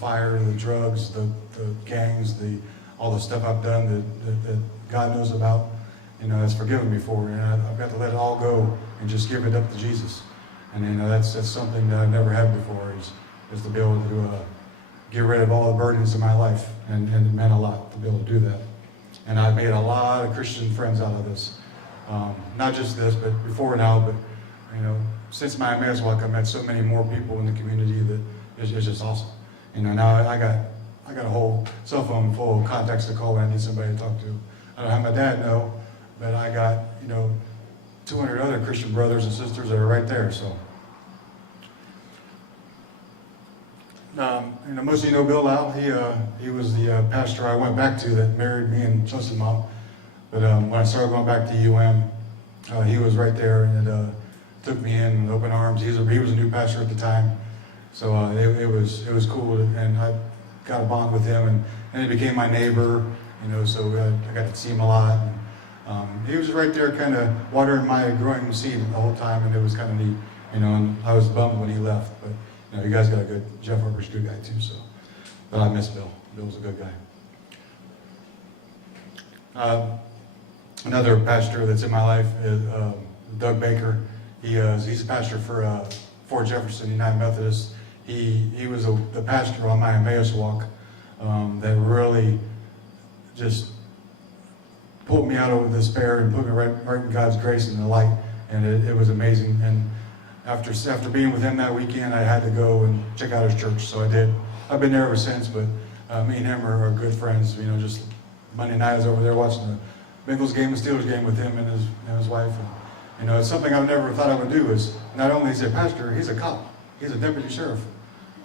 fire, the drugs, the gangs, all the stuff I've done that God knows about, that's forgiven me for, and I've got to let it all go and just give it up to Jesus. And that's something that I've never had before, is to be able to get rid of all the burdens of my life, and it meant a lot to be able to do that. And I've made a lot of Christian friends out of this, not just this, but before now, but since my Emmaus walk, I've met so many more people in the community that it's just awesome. Now I got a whole cell phone full of contacts to call when I need somebody to talk to. I don't have my dad, no, but I got 200 other Christian brothers and sisters that are right there. So, most of you know Bill Lau. He was the pastor I went back to that married me and Chelsea's mom. But when I started going back to UM, he was right there and took me in with open arms. He was a new pastor at the time, so it was cool, and I got a bond with him, and he became my neighbor. So I got to see him a lot. And, he was right there, kind of watering my growing seed the whole time, and it was kind of neat. And I was bummed when he left, but you guys got a good. Jeff Harper's a good guy too. So, but I miss Bill. Bill was a good guy. Another pastor that's in my life is Doug Baker. He's a pastor for Fort Jefferson United Methodist. He was the pastor on my Emmaus walk that really just pulled me out of despair and put me right in God's grace and the light, and it was amazing. And after being with him that weekend, I had to go and check out his church, so I did. I've been there ever since, but me and him are good friends. Just Monday night I was over there watching the Bengals game and Steelers game with him and his wife. And, it's something I never thought I would do. Is not only is he a pastor, he's a cop. He's a deputy sheriff.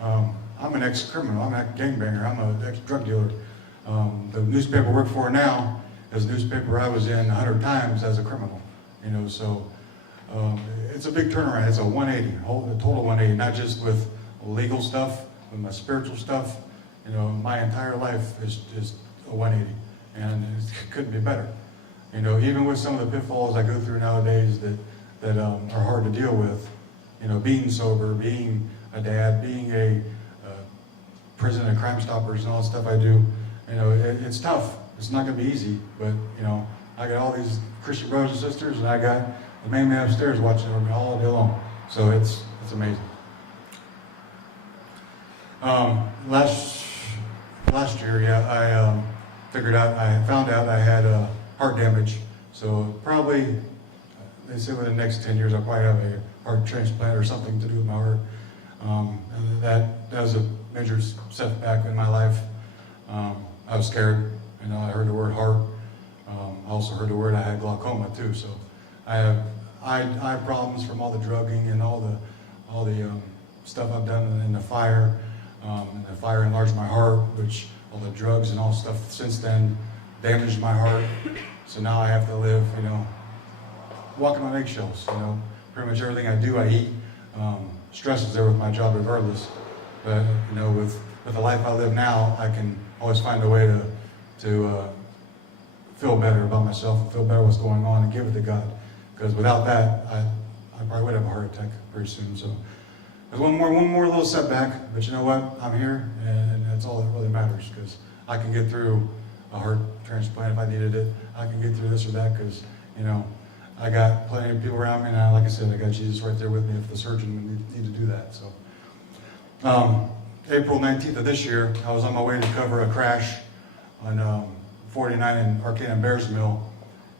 I'm an ex-criminal. I'm a gangbanger. I'm an ex-drug dealer. The newspaper I work for now is a newspaper I was in 100 times as a criminal. So it's a big turnaround. It's a 180, a total 180, not just with legal stuff, with my spiritual stuff. My entire life is a 180, and it couldn't be better. Even with some of the pitfalls I go through nowadays that are hard to deal with, being sober, being a dad, being a prison and Crime Stoppers and all the stuff I do, it's tough. It's not going to be easy, but I got all these Christian brothers and sisters, and I got the main man upstairs watching over me all day long. So it's amazing. Last year, I found out I had heart damage. So probably, they say within the next 10 years, I'll probably have a heart transplant or something to do with my heart. And that was a major setback in my life. I was scared. I heard the word heart. I also heard the word I had glaucoma too. So I have eye problems from all the drugging and all the stuff I've done in the fire. And the fire enlarged my heart, which all the drugs and all stuff since then damaged my heart. So now I have to live, walking on eggshells. Pretty much everything I do, I eat. Stress is there with my job regardless. But with the life I live now, I can always find a way to feel better about myself and feel better what's going on and give it to God. Because without that, I probably would have a heart attack pretty soon. So there's one more little setback, but you know what? I'm here, and that's all that really matters. Because I can get through a heart transplant if I needed it. I can get through this or that because I got plenty of people around me, and like I said, I got Jesus right there with me if the surgeon would need to do that. So April 19th of this year, I was on my way to cover a crash on 49 in Arcana and Bears Mill,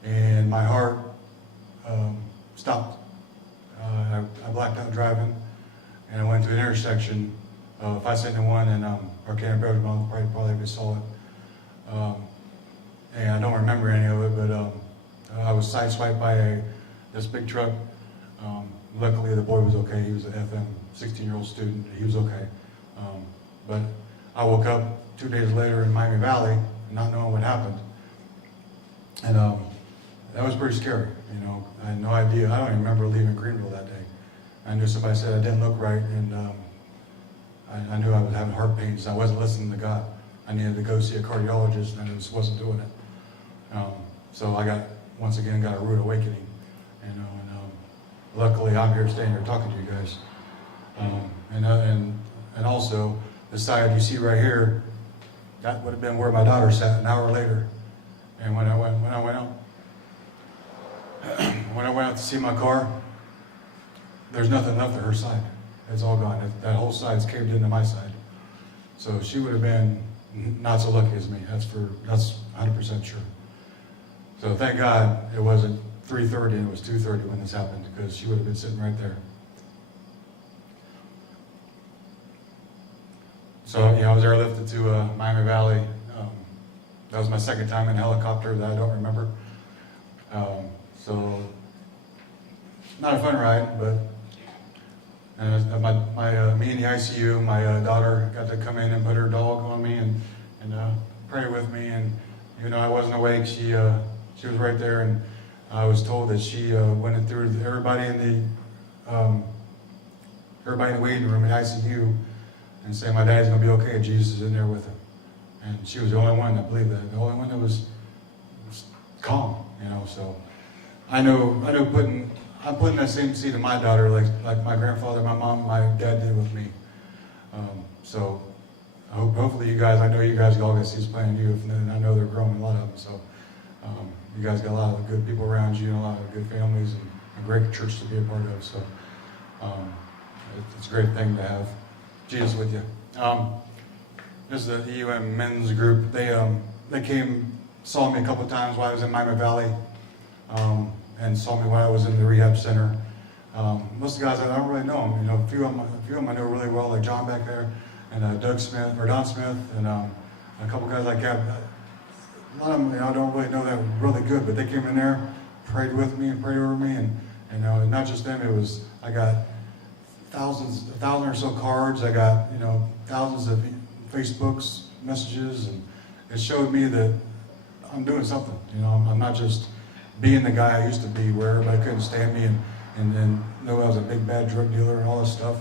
and my heart stopped. I blacked out driving, and I went to an intersection of 571 and Arcana and Bears Mill. Probably if you saw it. And I don't remember any of it, but I was sideswiped by this big truck. Luckily, the boy was okay. He was an FM 16-year-old student. He was okay. But I woke up 2 days later in Miami Valley, not knowing what happened. And that was pretty scary. I had no idea. I don't even remember leaving Greenville that day. I knew somebody said I didn't look right, and I knew I was having heart pains. I wasn't listening to God. I needed to go see a cardiologist, and I just wasn't doing it. So I once again got a rude awakening. And luckily I'm here standing here talking to you guys. And also the side you see right here, that would have been where my daughter sat an hour later. And when I went out to see my car, there's nothing left of her side. It's all gone. That whole side's caved into my side. So she would have been not so lucky as me. That's 100% sure. So thank God it wasn't 3:30 and it was 2:30 when this happened, because she would have been sitting right there. So I was airlifted to Miami Valley. That was my second time in a helicopter that I don't remember. So not a fun ride, but me in the ICU, my daughter got to come in and put her dog on me and pray with me. And even though I wasn't awake, she was right there, and I was told that she went through everybody in the waiting room in the ICU and saying, "My daddy's gonna be okay. Jesus is in there with him." And she was the only one that believed that. The only one that was calm, So I'm putting that same seed in my daughter, like my grandfather, my mom, my dad did with me. So hopefully you guys, I know you guys all got seeds planted in you, and I know they're growing, a lot of them. So you guys got a lot of good people around you, and a lot of good families, and a great church to be a part of. So it's a great thing to have Jesus with you. This is the EUM men's group. They came, saw me a couple of times while I was in Miami Valley, and saw me while I was in the rehab center. Most of the guys I don't really know them. A few of them I know really well, like John back there, and Don Smith, and a couple guys like that. A lot of them I don't really know them really good, but they came in there, prayed with me and prayed over me, and not just them. I got a thousand or so cards. I got thousands of Facebooks, messages, and it showed me that I'm doing something. I'm not just being the guy I used to be, where everybody couldn't stand me and then know I was a big bad drug dealer and all this stuff.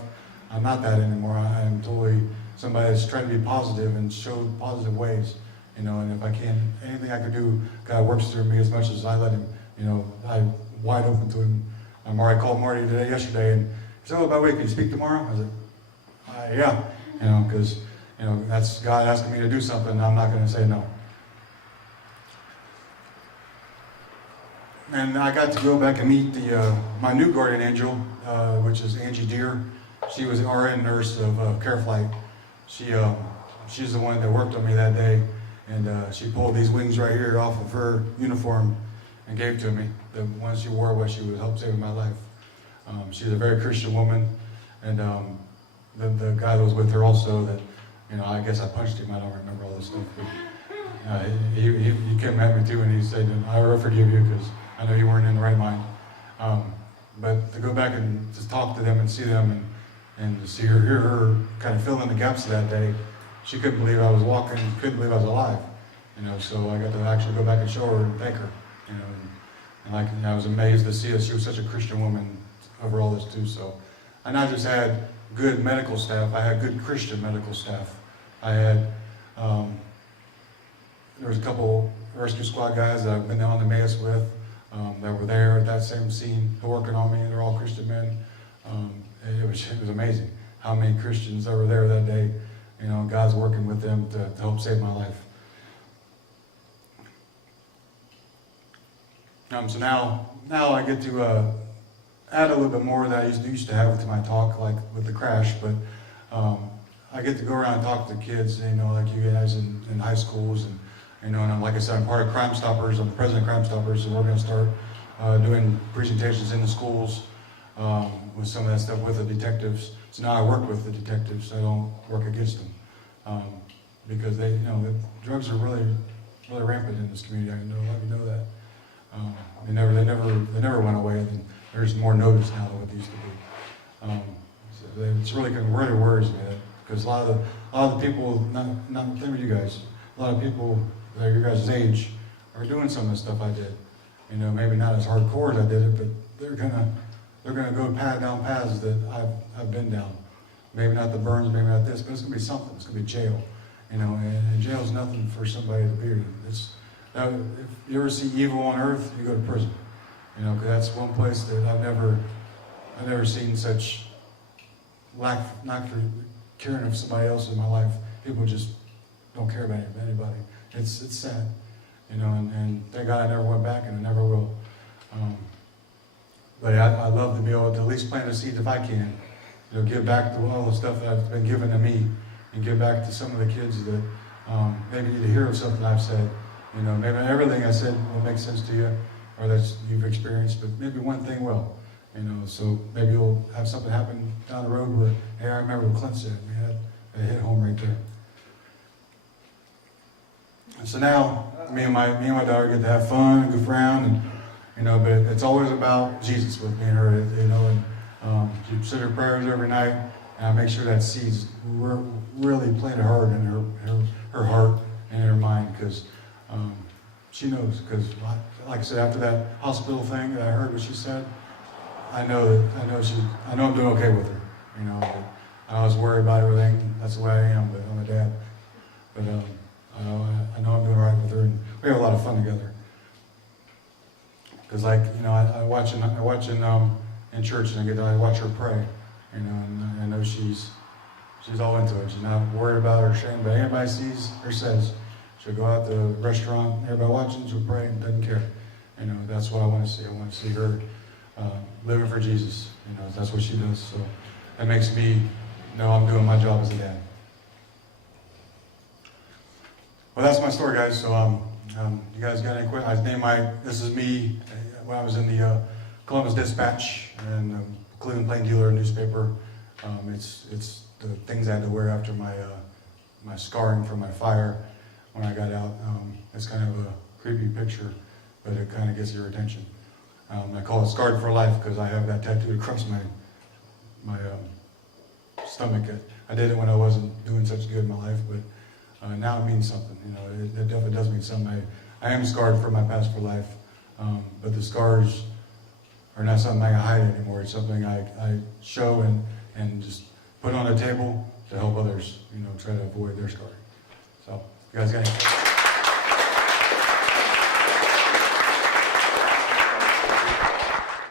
I'm not that anymore. I am totally somebody that's trying to be positive and show positive ways. And if I can, anything I can do, God works through me as much as I let Him. I'm wide open to Him. I called Marty yesterday, and he said, "Oh, by the way, can you speak tomorrow?" I said, "Yeah," because that's God asking me to do something. And I'm not going to say no. And I got to go back and meet my new guardian angel, which is Angie Deere. She was an RN nurse of CareFlight. She's the one that worked on me that day, and she pulled these wings right here off of her uniform and gave to me. The one she wore while she would help save my life. She's a very Christian woman, and the guy that was with her also, that I guess I punched him. I don't remember all this stuff. But, he came at me too, and he said, "I will forgive you because I know you weren't in the right mind." But to go back and just talk to them and see them and to see her, hear her kind of fill in the gaps of that day, she couldn't believe I was walking, couldn't believe I was alive. So I got to actually go back and show her and thank her. And I was amazed to see that she was such a Christian woman over all this too. So I not just had good medical staff, I had good Christian medical staff. I had, there was a couple rescue squad guys that I've been on the Emmaus with, that were there at that same scene working on me. They're all Christian men. It was amazing how many Christians that were there that day. God's working with them to help save my life. So now I get to add a little bit more that I used to have to my talk, like with the crash, but I get to go around and talk to kids, like you guys in high schools, and and like I said, I'm part of Crime Stoppers. I'm the president of Crime Stoppers, and we're going to start doing presentations in the schools with some of that stuff with the detectives. So now I work with the detectives. I don't work against them because they, the drugs are really, really rampant in this community. I know a lot of you know that. They never went away. And there's more notice now than what they used to be. So it's really worries me because a lot of the people, not the same with you guys, a lot of people that are your guys' age are doing some of the stuff I did. Maybe not as hardcore as I did it, but they're gonna go down paths that I've been down. Maybe not the burns, maybe not this, but it's gonna be something. It's gonna be jail. And jail's nothing for somebody to be. If you ever see evil on earth, you go to prison. Because that's one place that I've never seen such not for caring for somebody else in my life. People just don't care about anybody. It's sad, you know, and thank God I never went back, and I never will. But I love to be able to at least plant a seed if I can. You know, give back to all the stuff that has been given to me, and give back to some of the kids that maybe need to hear something I've said. You know, maybe everything I said will make sense to you, or that you've experienced, but maybe one thing will. You know, so maybe you'll have something happen down the road where, hey, I remember what Clint said. We had a hit home right there. And so now, me and my daughter get to have fun and goof around, and you know, but it's always about Jesus with me and her. You know, and she said her prayers every night, and I make sure that seeds really planted hard in her heart and in her mind, because she knows. Because, like I said, after that hospital thing that I heard what she said, I know I'm doing okay with her. You know, I was worried about everything. That's the way I am, but I'm a dad. But I know I'm doing all right with her, and we have a lot of fun together. Because, like, you know, I watch in church, and I watch her pray. You know, and I know she's all into it. She's not worried about or ashamed about anybody sees or says. She'll go out to a restaurant, everybody watching, she'll pray and doesn't care. You know, that's what I want to see. I want to see her living for Jesus. You know, that's what she does. So that makes me know I'm doing my job as a dad. Well, that's my story, guys. So, you guys got any questions? This is me when I was in the Columbus Dispatch and Cleveland Plain Dealer newspaper. It's the things I had to wear after my scarring from my fire when I got out. It's kind of a creepy picture, but it kind of gets your attention. I call it Scarred for Life because I have that tattooed across my stomach. I did it when I wasn't doing such good in my life, but now it means something. You know, it definitely does mean something. I am scarred for my past for life, but the scars are not something I can hide anymore. It's something I show and just put on a table to help others, you know, try to avoid their scarring. So, you guys got anything?